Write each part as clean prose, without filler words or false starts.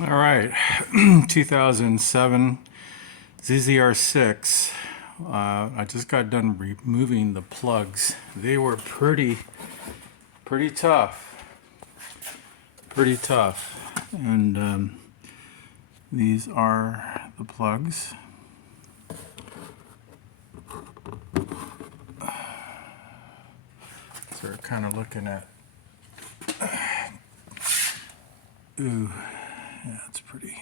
All right, 2007 ZZR6. I just got done removing the plugs. They were pretty tough, And these are the plugs. So we're kind of looking at. Ooh, yeah, it's pretty.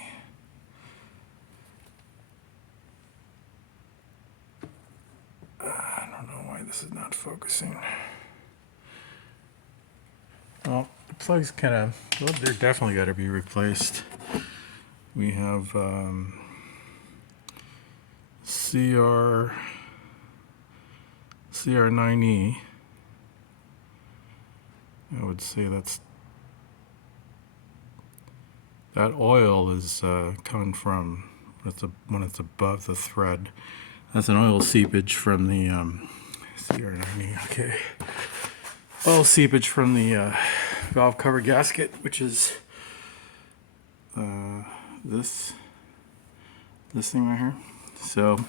I don't know why this is not focusing. Well, the plugs kind of, well, they're definitely got to be replaced. We have CR9E. I would say that oil is coming from when it's above the thread. That's an oil seepage from the CR9E. Okay, oil seepage from the valve cover gasket, which is this thing right here. So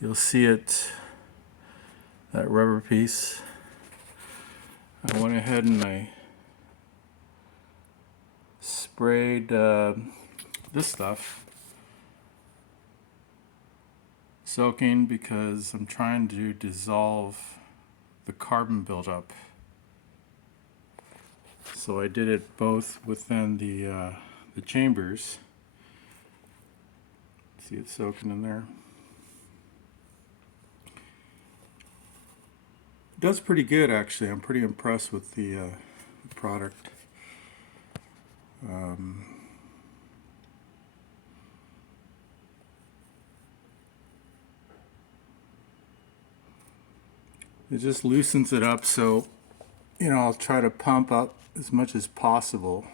you'll see it, that rubber piece. I went ahead and I sprayed this stuff soaking because I'm trying to dissolve the carbon buildup. So I did it both within the chambers. See it soaking in there. It does pretty good, actually. I'm pretty impressed with the product. It just loosens it up, so I'll try to pump up as much as possible.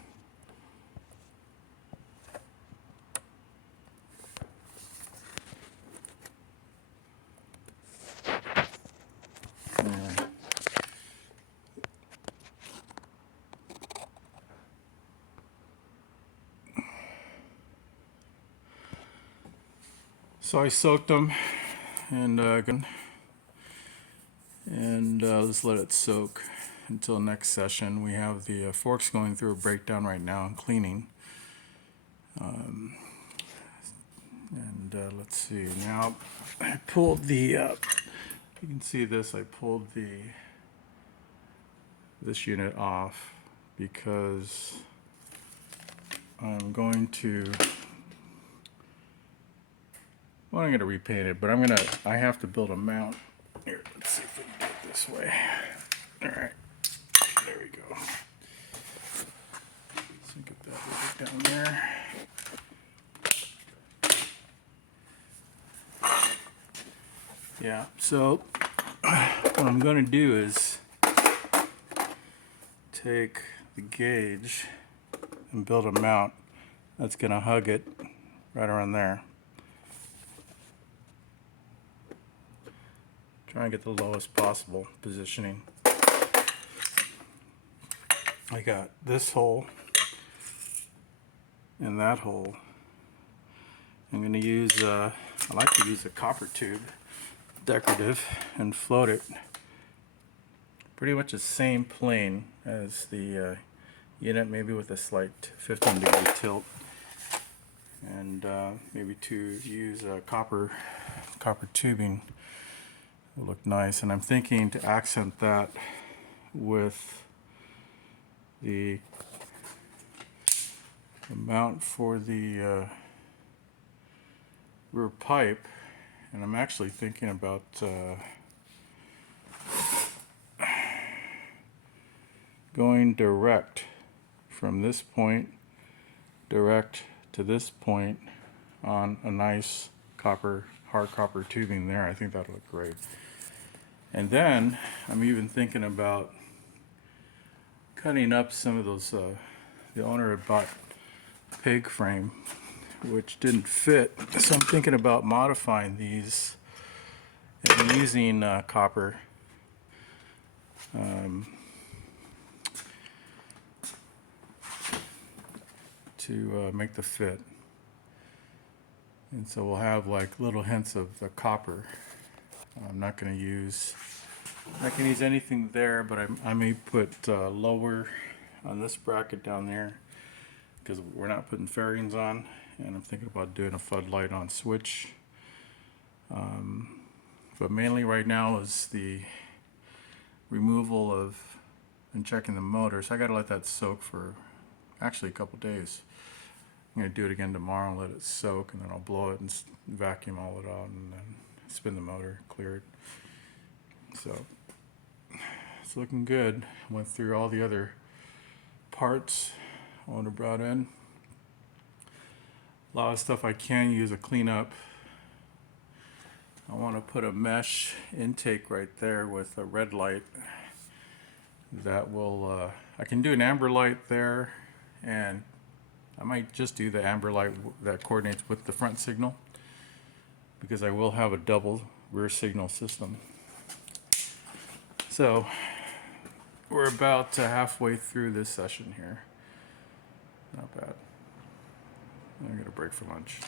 So I soaked them and just let it soak until next session. We have the forks going through a breakdown right now and cleaning. Let's see. Now I pulled the. You can see this. I pulled this unit off because I'm going to. Well, I'm going to repaint it, but I have to build a mount. Here, let's see if we can do it this way. All right, there we go. So get that over down there. Yeah, so what I'm going to do is take the gauge and build a mount that's going to hug it right around there. Try and get the lowest possible positioning. I got this hole and that hole. I'm going to use, I like to use a copper tube, decorative, and float it pretty much the same plane as the unit, maybe with a slight 15-degree tilt. And maybe to use copper tubing will look nice. And I'm thinking to accent that with the mount for the rear pipe. And I'm actually thinking about going direct from this point direct to this point on a nice hard copper tubing there. I think that'll look great. And then I'm even thinking about cutting up some of those, the owner had bought peg frame which didn't fit, so I'm thinking about modifying these and using copper to make the fit. And so we'll have like little hints of the copper. I'm not going to use anything there, but I may put lower on this bracket down there because we're not putting fairings on, and I'm thinking about doing a floodlight on switch. But mainly right now is the removal of and checking the motor. So I got to let that soak for actually a couple days. I'm going to do it again tomorrow and let it soak, and then I'll blow it and vacuum all it out and then spin the motor, clear it. So it's looking good. Went through all the other parts I want to brought in. A lot of stuff I can use a cleanup. I want to put a mesh intake right there with a red light. That will, I can do an amber light there, and I might just do the amber light that coordinates with the front signal, because I will have a double rear signal system. So we're about halfway through this session here. Not bad. I'm gonna break for lunch.